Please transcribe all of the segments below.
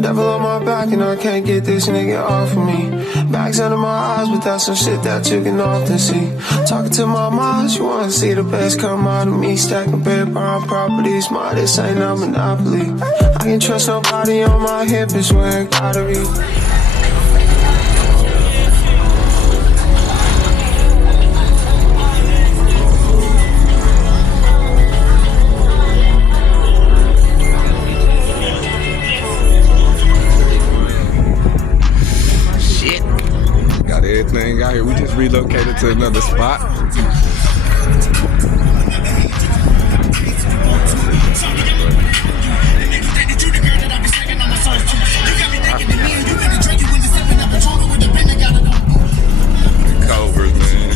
Devil on my back and I can't get this nigga off of me. Bags under my eyes, but that's some shit that you can often see. Talking to my mom, she wanna see the best come out of me. Stacking paper on properties, my this ain't no monopoly. I can't trust nobody on my hip, it's where it gotta be. Everything out here. We just relocated to another spot. Covers, man.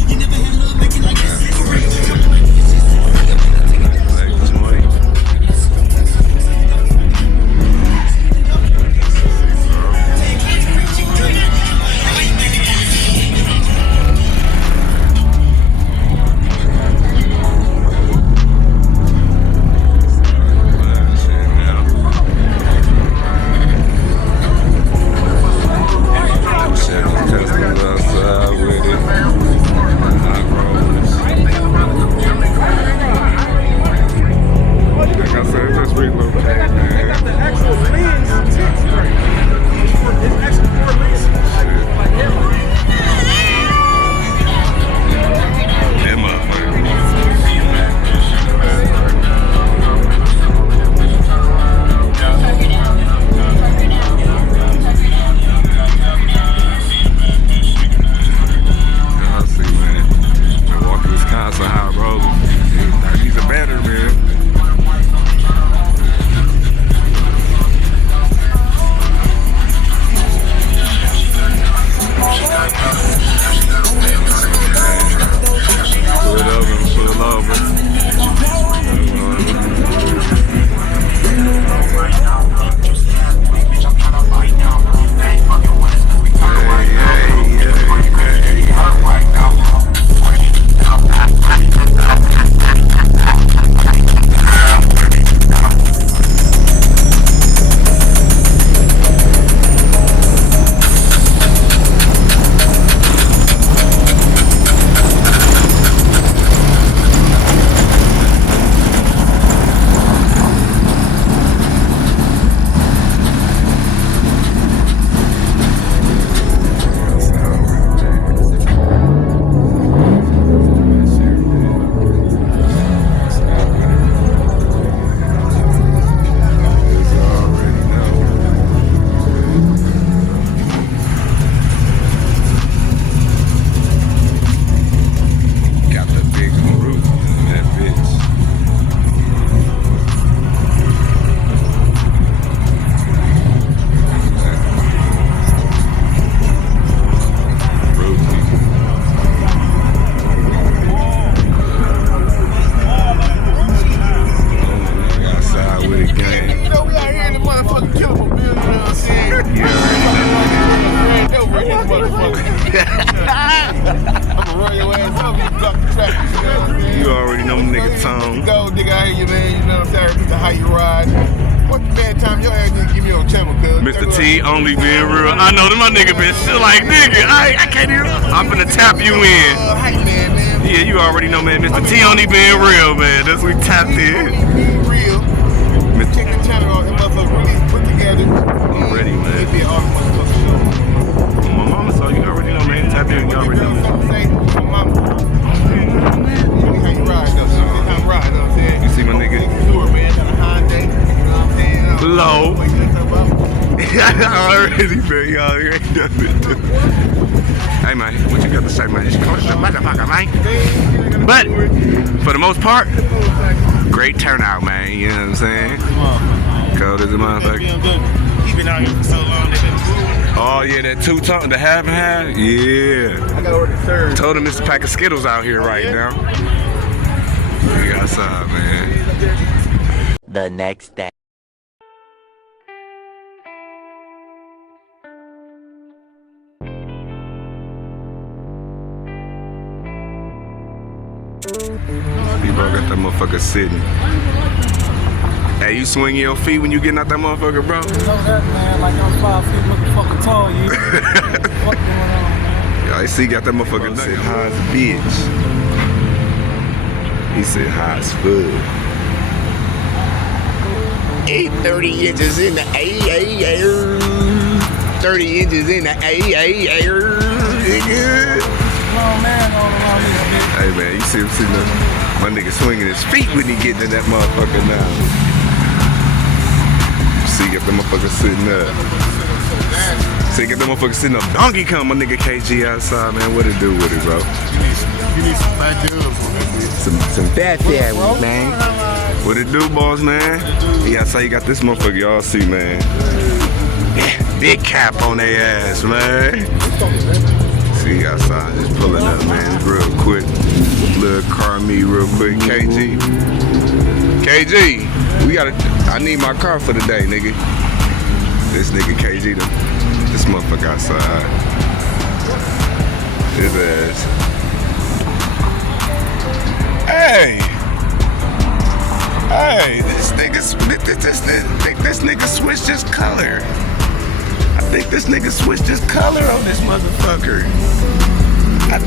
You already know nigga tone. Go, nigga, I hear you, man. You know what I'm saying? Mr. How you ride? What the bad time your ass didn't give me on channel, cuz? Mr. T only being real. I know that my nigga been shit like nigga. I can't even. I'm finna tap you in. Hype man, man. Yeah, you already know, man. Mr. T only being real, man. That's what we tapped in. Being real. Check the channel out. That motherfucker really put together. I'm ready, man. It'd be an awesome motherfucker show. My mama, so you already know, man. Tap in, you already know. How you ride, though? How you ride, know what I'm saying? You see my nigga? Sure, man. Got a Hyundai. You know what I'm saying? Low. What you talking about? I already feel y'all ain't nothing. Hey man, what you got to say, man? Just close the motherfucker, man. But for the most part, great turnout, man. You know what I'm saying? Cold as a motherfucker. He been out here for so long. Oh yeah, that two-tone, the half and half. Yeah. I got ordered third. Told him it's a pack of Skittles out here right now. We got some, man. The next day. He bro got that motherfucker sitting. Hey, you swinging your feet when you getting out that motherfucker, bro? You know that, man. Like I'm 5 feet looking fucking tall, you. What the fuck going on, man? Yeah, I see, got that motherfucker said high as a bitch. He said high as fuck. 30 inches in the air. 30 inches in the air. Nigga. Long man all around here, bitch. Hey man, you see him sitting there? My nigga swinging his feet when he getting in that motherfucker now. See, got the motherfucker sitting up. See, got the motherfucker sitting up. Donkey Kong, my nigga KG outside, man. What it do with it, bro? You need some fat dudes on that bitch. Some fat ones, man. What it do, boss, man? Yeah, I saw you got this motherfucker, y'all see, man. Yeah, big cap on their ass, man. See, outside, just pulling up, man, real quick. Little car me real quick. KG, we gotta, I need my car for the day, nigga. This nigga KG, this motherfucker outside. His ass. Hey, this nigga switched his color. I think this nigga switched his color on this motherfucker. I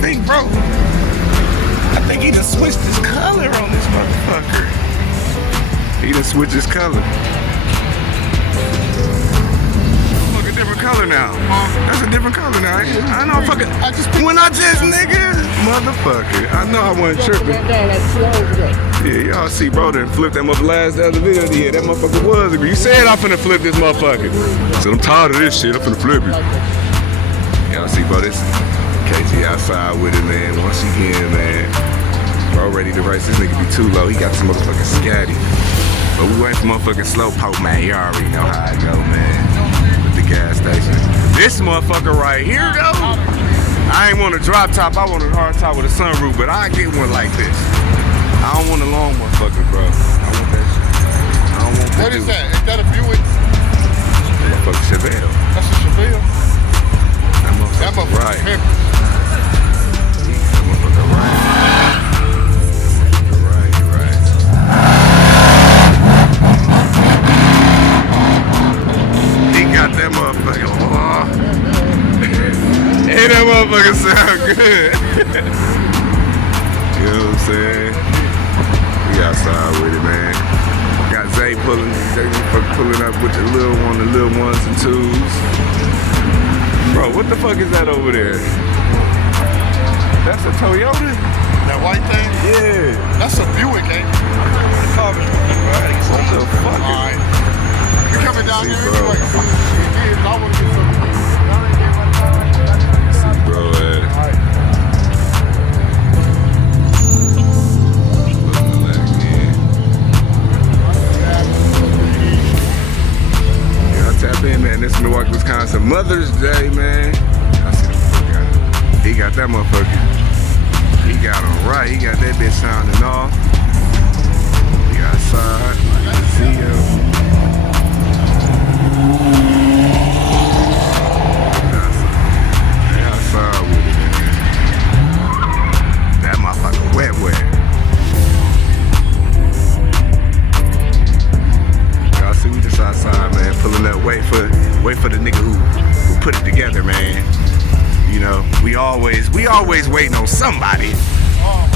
think he done switched his color on this motherfucker. He done switched his color. Look, a different color now. That's a different color now. I know fucking, nigga, motherfucker. I know I wasn't tripping. Yeah, y'all see bro done flipped that motherfucker last other video he had. That motherfucker was agree. You said I'm finna flip this motherfucker. So I'm tired of this shit, I'm finna flip it. Y'all see bro, this KG outside with it, man. Once again, man. Bro ready to race. This nigga be too low. He got this motherfucking scatty. But we went for motherfucking slow poke, man. You already know how I go, man. With the gas station. This motherfucker right here, though. I ain't want a drop top. I want a hard top with a sunroof, but I get one like this. I don't want a long motherfucker, bro. I want that shit. I don't want What is that? Is that a Buick? Motherfucker Chevelle. That's a Chevelle? That motherfucker right. That motherfucker right. He got that motherfucker. Oh. Hey, that motherfucker sound good. You know what I'm saying? We outside with it, man. Got Zay pulling up with the little ones and twos. Bro, what the fuck is that over there? That's a Toyota? That white thing? Yeah. That's a Buick, ain't it? What the fuck? Alright. You coming down See, here bro. anyway? I want to get some. See, bro, tap in, man. This is Milwaukee, Wisconsin. Mother's Day, man. I see the motherfucker. He got that motherfucker. He got him right. He got that bitch sounding off. He outside. See him. He outside with it, man. That motherfucker wet. See, we just outside, man, pulling up. Wait for the nigga who put it together, man. You know, we always waiting on somebody. What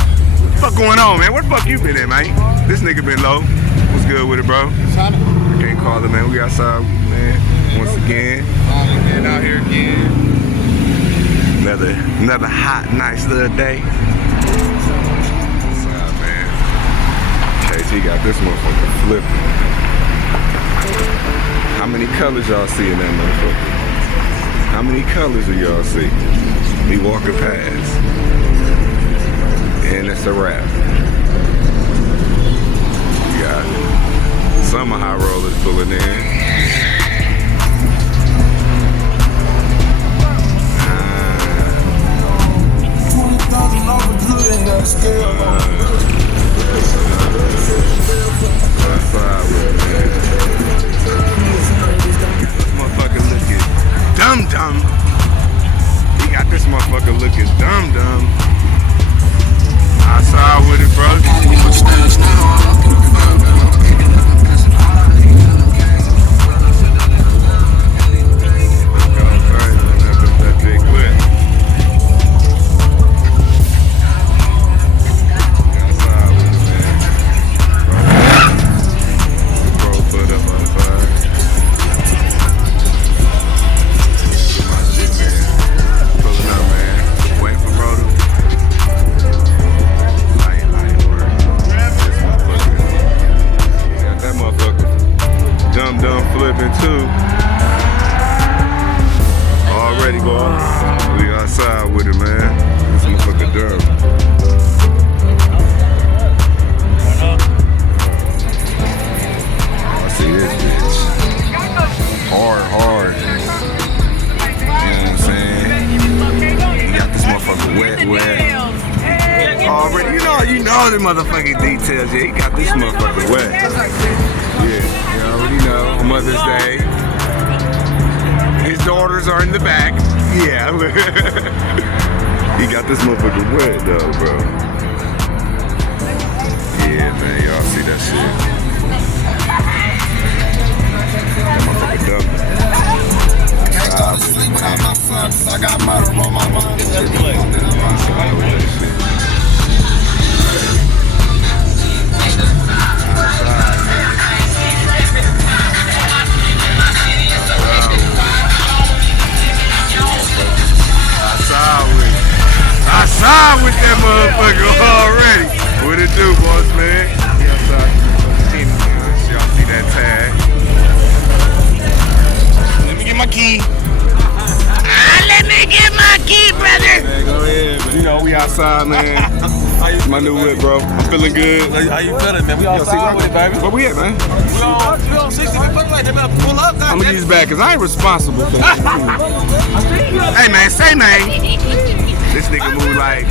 the fuck going on, man? Where the fuck you been at, man? This nigga been low. What's good with it, bro? I can't call it, man. We outside, man. Once again. Out here again. Another hot, nice little day. Outside, man. KG got this motherfucker flipping. How many colors y'all see in that motherfucker? How many colors do y'all see? We walking past. And it's a wrap. We got summer high rollers pulling in. Motherfucker looking dumb. He got this motherfucker looking dumb. Outside with it, bro. dumping too. Already, boy. We outside with it, man. This motherfucker dumping. See this bitch. Hard. You know what I'm saying? You got this motherfucker wet. Already, you know the motherfucking details. Yeah, he got this motherfucker wet. Yeah, you already know. Mother's Day. His daughters are in the back. Yeah. He got this motherfucker wet though, bro. Yeah, man, y'all see that shit. Motherfucker dumping. I got murder on my mind. I saw with that motherfucker already. What it do, boss man? Y'all see that tag? Let me get my key. Let me get my key, brother. Man, go ahead, man. You know we outside, man. My new whip, bro. I'm feeling good. How you feeling, man? We outside with it, baby. Where we at, man? We on 60. We feeling like they better pull up. I'm gonna use this back because I ain't responsible for that. Hey, man, say, man. This nigga move like,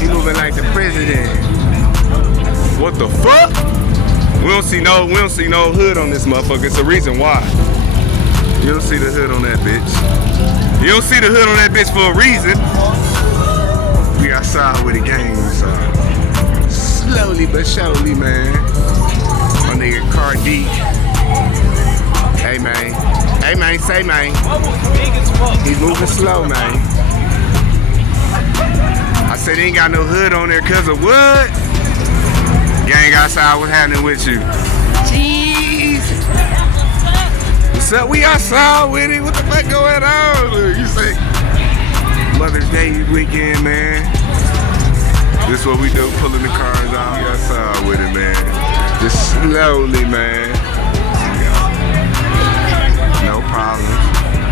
he moving like the president. What the fuck? We don't see no hood on this motherfucker. It's the reason why. You don't see the hood on that bitch. You don't see the hood on that bitch for a reason. We outside with the gang, so slowly but surely, man. My nigga Cardi. Hey man, say man. He's moving slow, man. I said he ain't got no hood on there cause of what? Gang outside, what's happening with you? Jeez. What's up? We outside with it. What the fuck going on? You say Mother's Day weekend, man. This is what we do, pulling the cars out. We outside with it, man. Just slowly, man. No problem.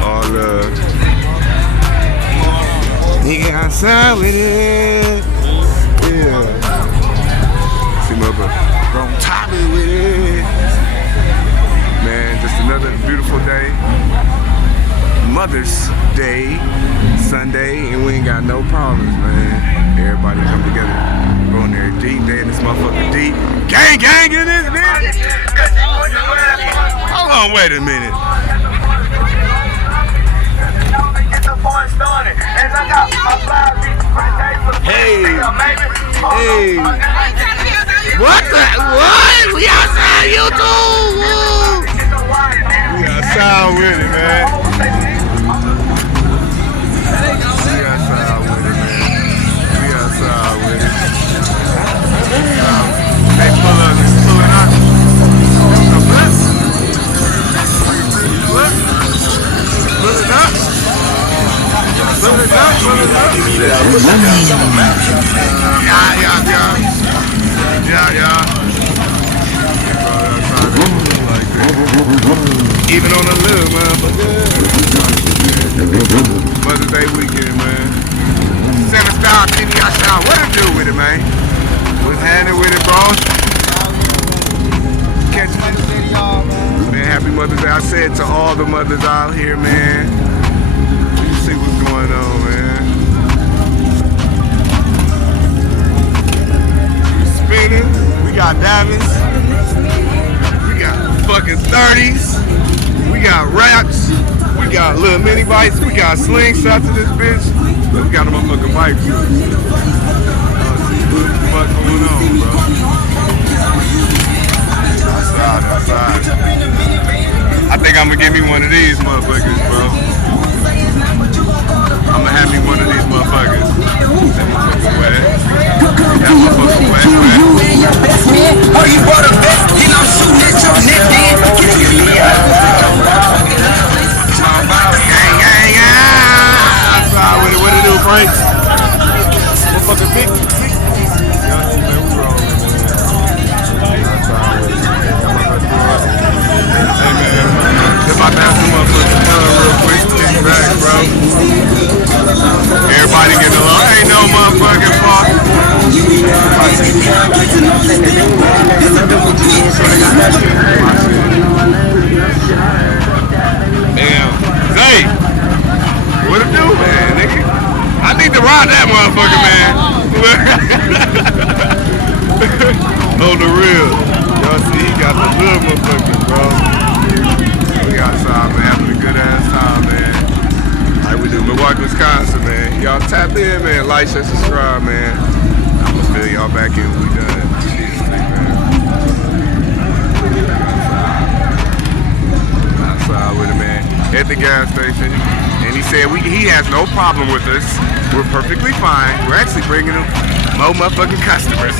All love. Nigga outside with it. Yeah. See my brother on top of it with it. Man, just another beautiful day. Mother's Day, Sunday, and we ain't got no problems, man. Everybody come together. Going there deep, they in this motherfucker deep. Gang in this bitch. Hold on, wait a minute. Hey. What? We outside YouTube. We outside with it, man. They pulling up. Yeah. Even on the little, man. Mother's Day weekend, man. 7-star TV outside. What to do with it, man? What's happening with it, bro? Catch me. Man, happy Mother's Day. I said to all the mothers out here, man. You see what's going on, man. Spinning. We got diamonds. We got fucking 30s. We got raps. We got little mini bikes. We got slingshots in this bitch. We got a motherfucking bike too. What's going on, bro? Outside. I think I'm gonna give me one of these motherfuckers, bro. I'm gonna have me one of these motherfuckers. That motherfucker wet. That motherfucker wet. You and your best man. Oh, you bought a vest, then I'm shooting at your neck, then. Gang. Outside with it. What it do, Frank? Motherfucker big. Hey man, like, share, subscribe, man. I'm gonna fill y'all back in when we done. Seriously, man. Outside with him, man. At the gas station. And he said he has no problem with us. We're perfectly fine. We're actually bringing him more motherfucking customers.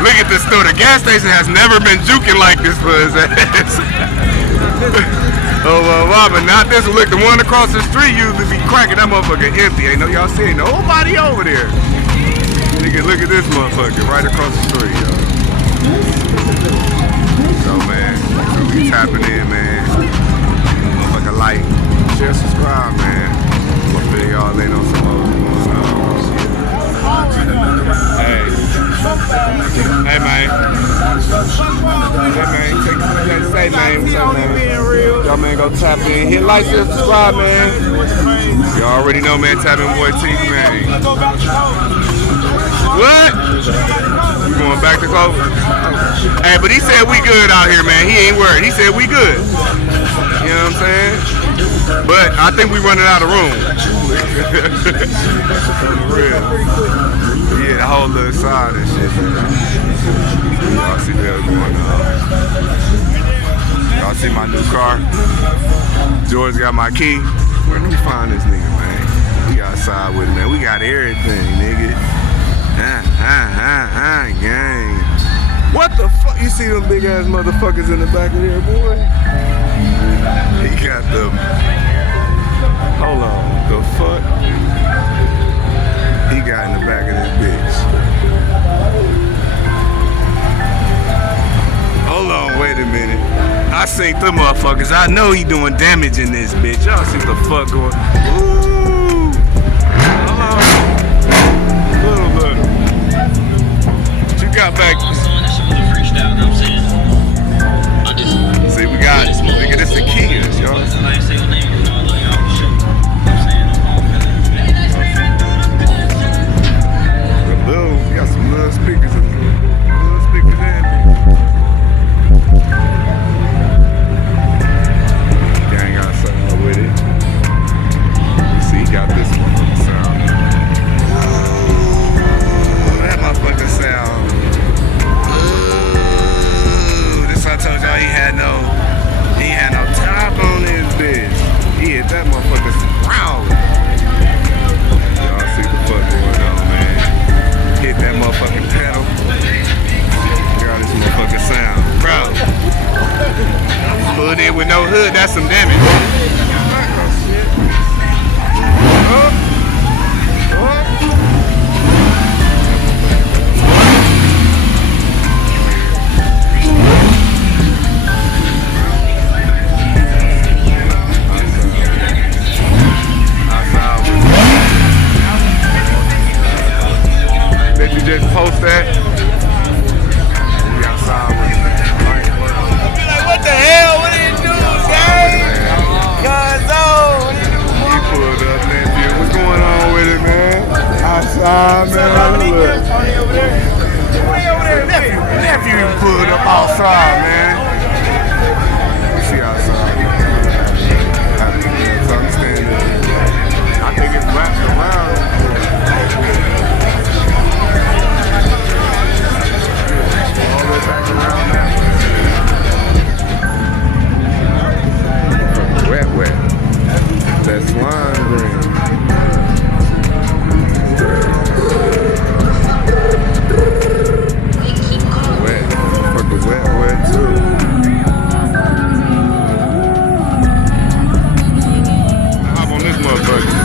Look at this store. The gas station has never been juking like this for his ass. Oh, but not this one. Look, the one across the street usually be cracking. That motherfucker empty. Ain't no y'all see nobody over there. Nigga, look at this motherfucker right across the street, yo. So, man, so we tapping in, man. Motherfucker, like, share, subscribe, man. I'm gonna fill y'all in on some more shit. Hey. Hey, man. Take that say, man. Y'all, man, go tap in. Hit like, share, subscribe, man. Y'all already know, man. Tap in boy T, man. What? Going back to Clover? Hey, but he said we good out here, man. He ain't worried. He said we good. You know what I'm saying? But I think we running out of room. For real. Yeah, the whole little side and shit. Y'all see what's going on. Y'all see my new car? George got my key. Where do we find this nigga, man? We outside with him, man. We got everything, nigga. Gang. What the fuck? You see them big ass motherfuckers in the back of there, boy? He got them. Hold on. The fuck? He got in the back of this bitch. Hold on, wait a minute. I seen them motherfuckers. I know he doing damage in this bitch. Y'all see the fuck going. Ooh. Hold on. Little. What you got back? See, we got it. Nigga, this the key is, y'all. We got some little speakers in there. Little speakers in. Gang outside with it. You see, he got this motherfucking sound. Oh, that motherfucking sound. This I told y'all he had no top on his bitch. He hit that motherfucker round. Y'all see the fuck going on, man. Hit that motherfucking pedal. Got this motherfucking sound. Bro. Hood in with no hood, that's some damage. Did you just post that? We outside with it. Like, what the hell? What did you do, gang? Gonzo, what did you do? He pulled up, nephew. What's going on with it, man? Outside, man. Look. Nephew pulled up outside, man. You see outside. I understand it. I think it's wrapped around. All the way back around now. Wet. That's lime green. Wet. Fucking wet too. Hop on this motherfucker.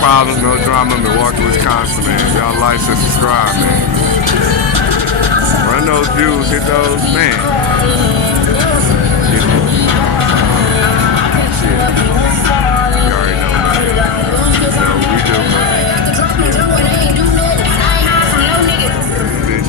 Problems, no drama, Milwaukee, Wisconsin, man. Y'all like, share, subscribe, man. Run those views, hit those, man. Shit. You already know, man. You know what we do, man. Bitch,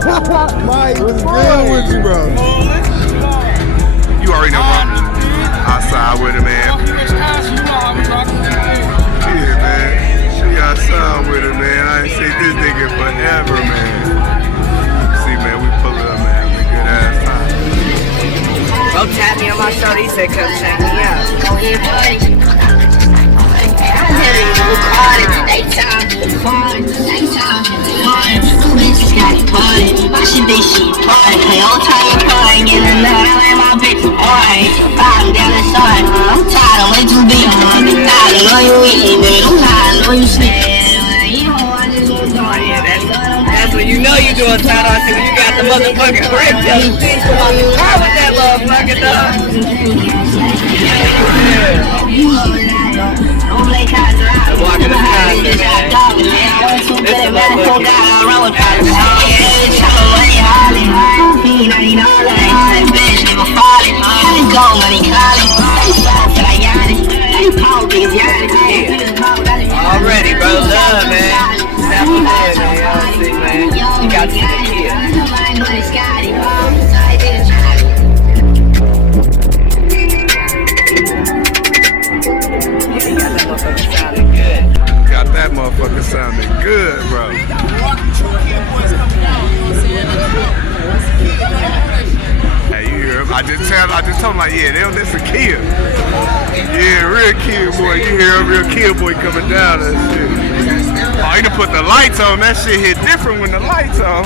Mike, what's good with you, bro? You already know, bro. Outside with it, man. Yeah, man. She outside with it, man. I ain't seen this nigga forever, man. See, man, we pull it up, man. We good ass time. Bro tapped me on my shoulder, he said, come check me out. Why should they shit party? Play on time, party, get in the hell in my bitch, boy. Bottom down the side, I'm tired, I'm way too big, I'm tired, I know you eating, man. I'm tired, I know you sleeping. You know, I just go dark, yeah, that's when you know you doing tight on shit, when you got the motherfucking grip, just bitch, on the car with that motherfucker, dog. Walking the sky, already, bro, love, man. Snap a head, man. Y'all see, man. You got to see the kid. Got that motherfucker sounding good, bro. Hey, you hear him? I just told him, like, yeah, they don't listen to Kia. Yeah, real Kia boy. You hear a real Kia boy coming down that shit. Oh, you done put the lights on. That shit hit different when the lights on.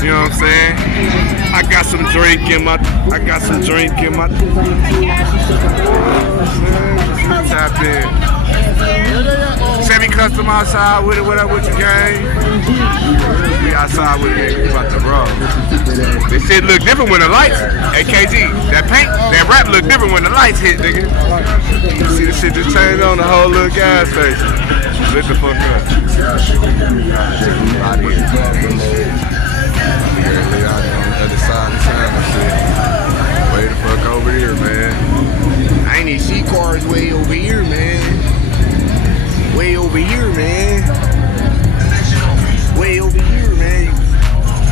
You know what I'm saying? I got some drink in my. Tap in. Semi-custom outside with it. What up with you, gang? We outside with it. We about to roll. This shit look different when the lights. Hey, KG, that paint, that rap look different when the lights hit, nigga. You see the shit just changed on the whole little gas station. Lit the fuck up. Out here. Lay out on the other side of town and shit. Way the fuck over here, man. I ain't even see cars way over here, man. Way over here, man. Way over here, man.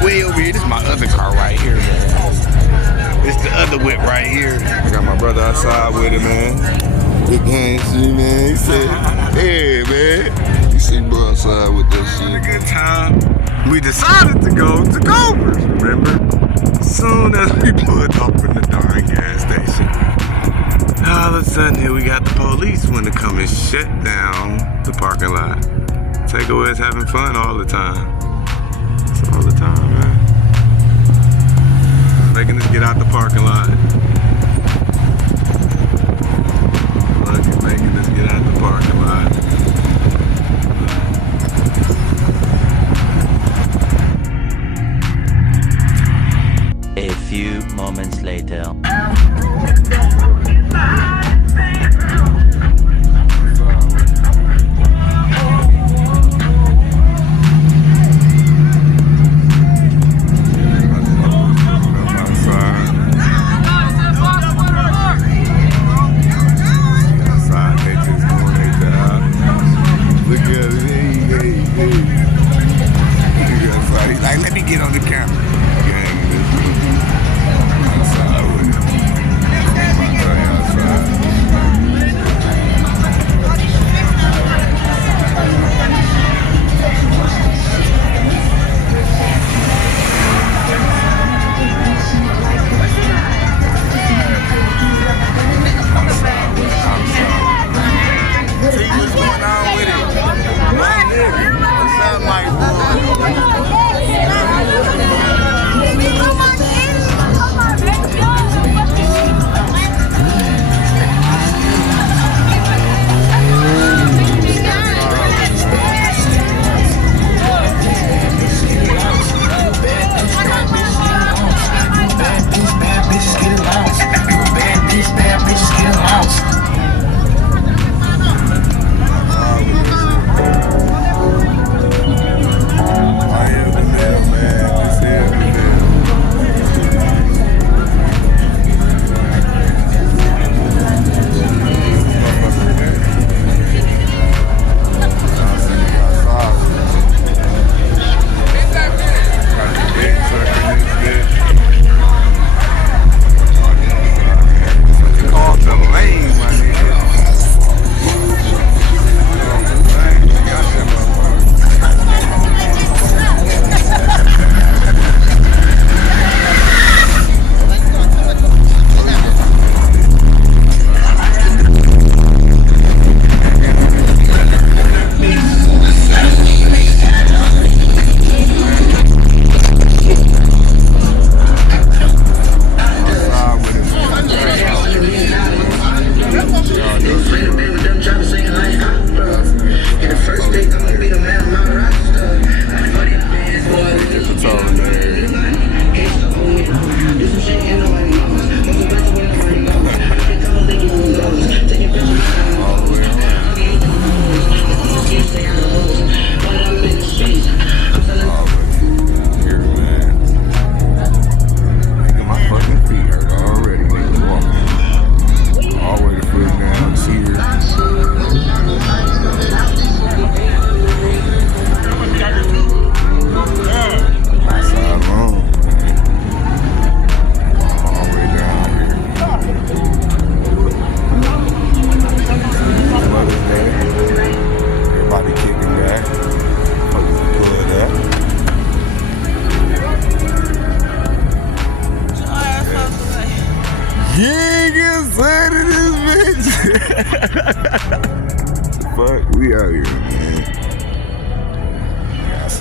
Way over here. This is my other car right here, man. It's the other whip right here. I got my brother outside with it, man. Big gang, see, man. He said, hey, man. You see bro outside with that shit. A good time. We decided to go to Culver's, remember? As soon as we pulled off in the darn gas station, all of a sudden here we got the police want to come and shut down the parking lot. Takeaway's having fun all the time. It's all the time, man. Making us get out the parking lot. Making us get out the parking lot. A few moments later. Like, let me get on the camera.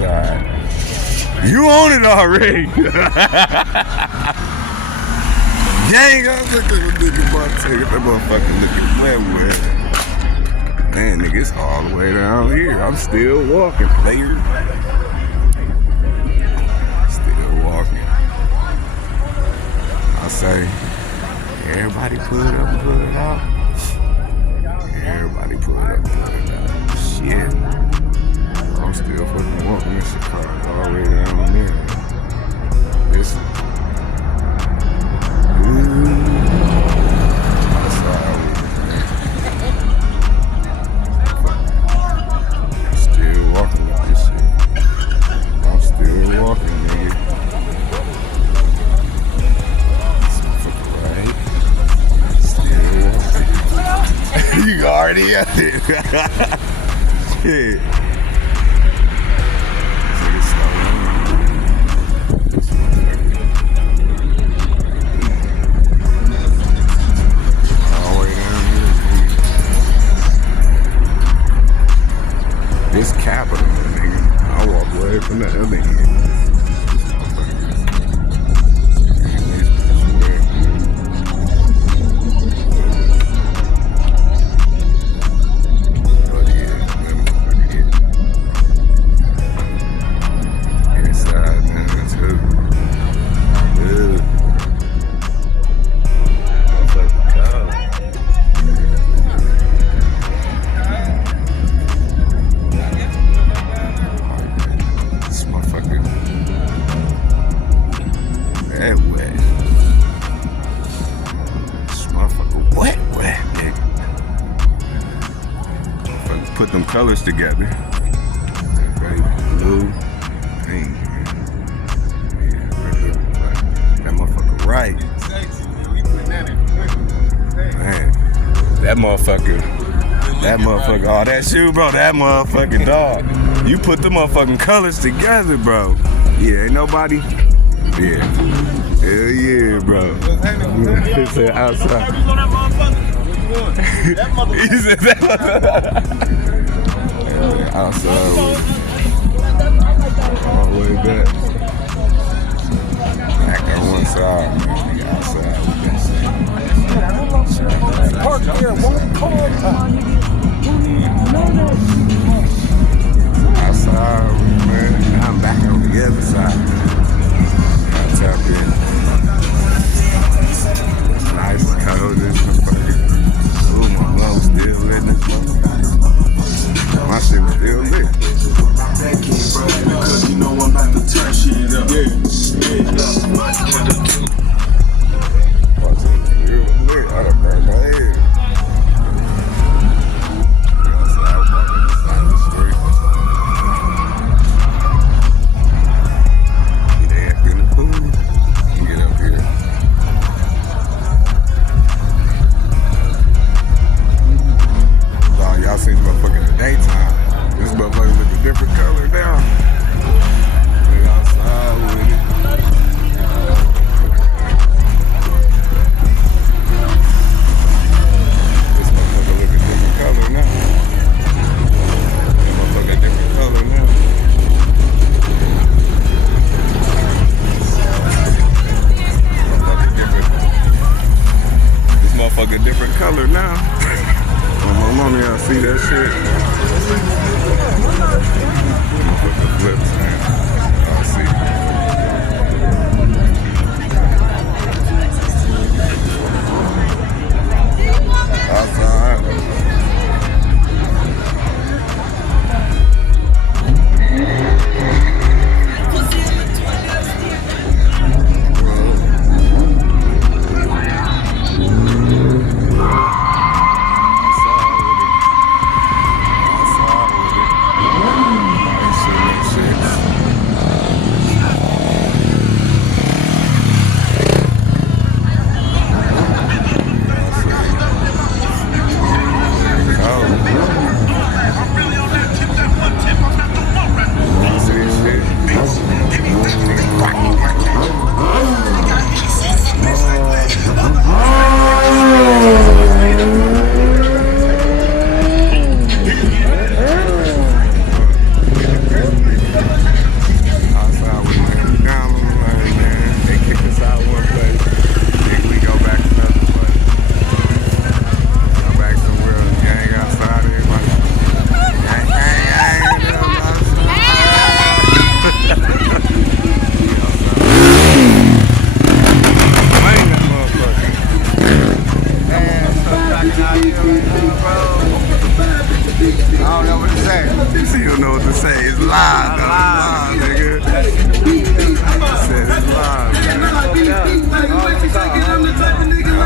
outside. You own it already. Gang up, look at the nigga, boy. Take that motherfucking looking wet. Man, nigga, it's all the way down here. I'm still walking, player. Still walking. I say, everybody pull it up and pull it out. Everybody pull it up and pull it out. Shit. I'm still fucking walking this shit all the way down there. Listen. Still walking with this shit. I'm still walking, nigga. Right? Still walking. You already at it. Shit. This capital, nigga. I walk away from the other end. Inside, man, too. Good. That wet. This motherfucker wet, nigga. Motherfucker put them colors together. Red, blue, green. Yeah, that motherfucker right. Man, that motherfucker, oh, that shoe, bro, that motherfucking dog. You put the motherfucking colors together, bro. Yeah, ain't nobody. Yeah. Hell yeah, bro. He said outside. He said that. Outside. All the way back. Back on one side, man. Outside with that shit. Park here, one car. Outside, man. I'm back on the other side. Tap in. Nice cold this motherfucker. Ooh, my blow was still lit. My shit was still lit. Because you know I'm about to turn shit up. I done burned my head. Motherfucker different color now. My mama, y'all see that shit? It's live, nigga. Said it's live, man. I'll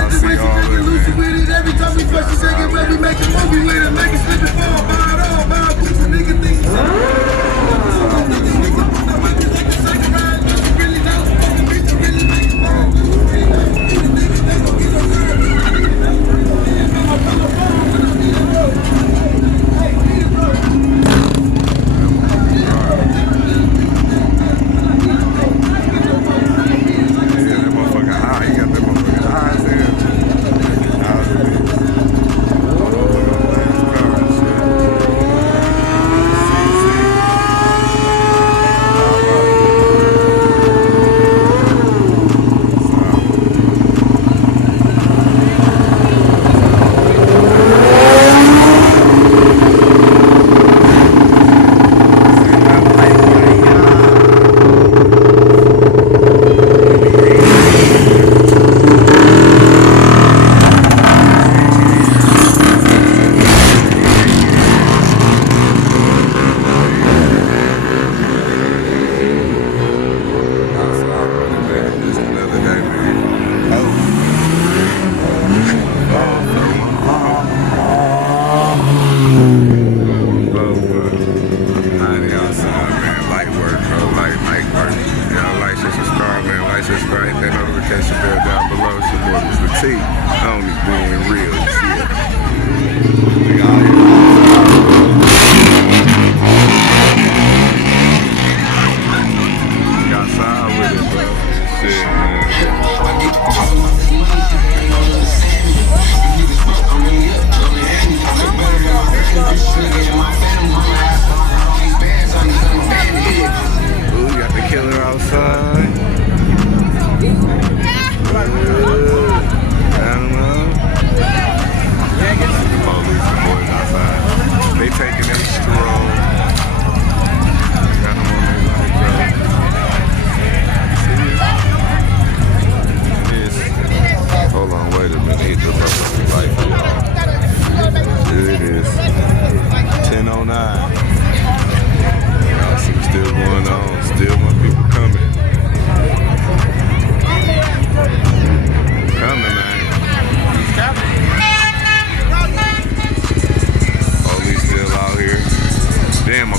see all of it, man. Every time we fuck, she say get ready, make a movie with it, make it slip and fall, buy nigga think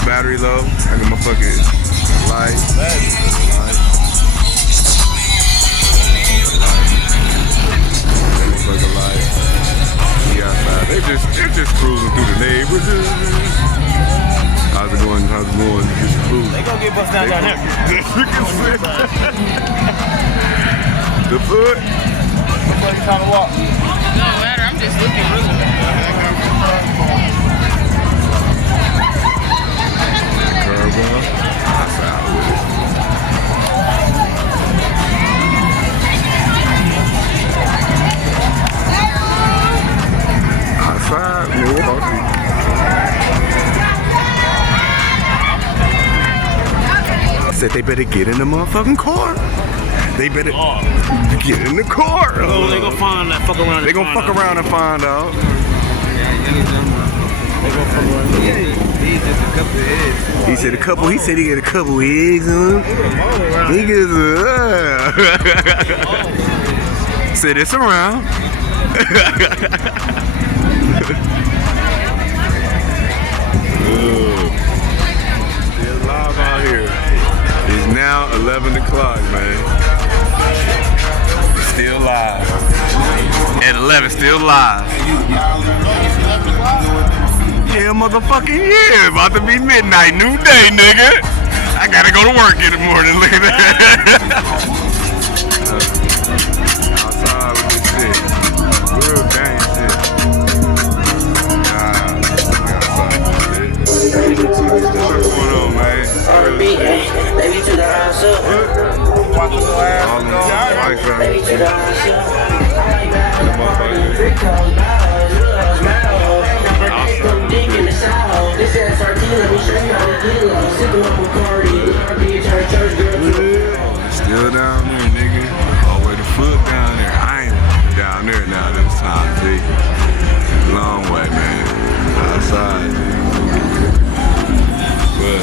battery low. I got my fucking light. Motherfucking light. We outside. They're just cruising through the neighborhood. How's it going? How's it going? Just cruising. They gonna get bust down there. The foot. Somebody trying to walk. No matter. I'm just looking really bad. Curve on. Outside with it. Outside, Milwaukee. Said they better get in the motherfucking car. They better get in the car. Oh, they gonna find that fuck around. They gonna fuck around and find out. He said a couple. He said he got a couple eggs on him. He gets said it's around. Still live out here. It's now 11 o'clock, man. Still live. At 11, still live. Yeah, motherfucking yeah. About to be midnight. New day, nigga. I gotta go to work in the morning. Look at that. Outside with this shit. Real gang shit. Outside with this shit. What's going on, man? Baby, to the house up. All the lights out. The motherfucker. Still down there, nigga. All the way to foot down there. I ain't down there now this time, G. Long way, man. Outside. But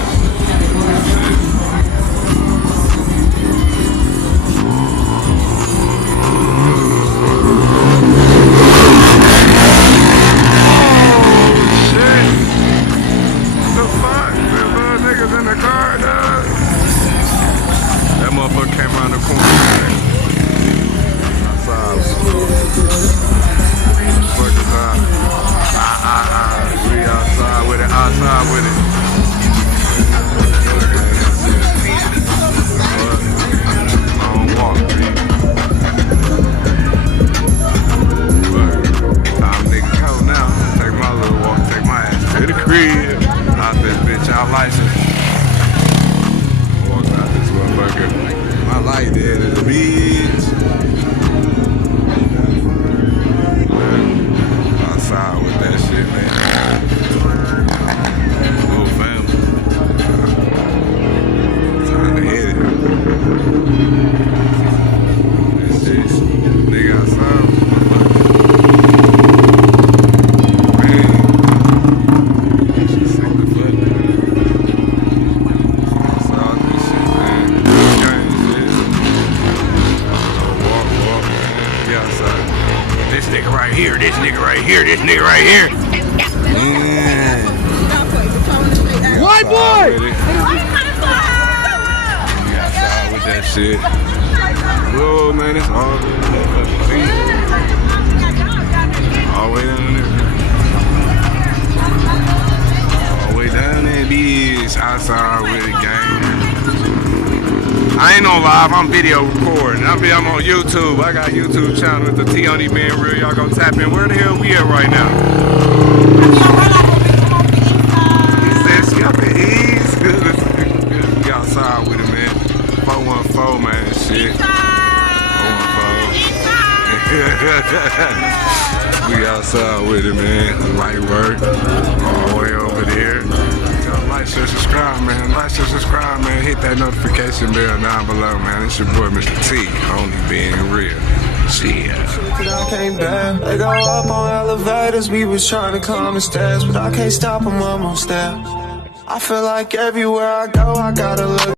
right here. This nigga right here. White boy! Yeah, with that shit. Whoa, man, it's all the way down there. All the way down there, bitch. Outside with it, gang. I ain't on live, I'm video recording. I'm on YouTube. I got a YouTube channel with the T on being real. Y'all gonna tap in. Where the hell we at right now? She up the east. We outside with it, man. 414, man. Shit. 414. We outside with it, man. Light work. All the way over there. Like, share, subscribe, man. Like, share, subscribe, man. Hit that notification bell down below, man. It's your boy, Mr. T. Only being real. Shit. I can't bear. They go up on elevators. We was trying to climb the stairs, but I can't stop them. I'm on stairs. I feel like everywhere I go, I gotta look.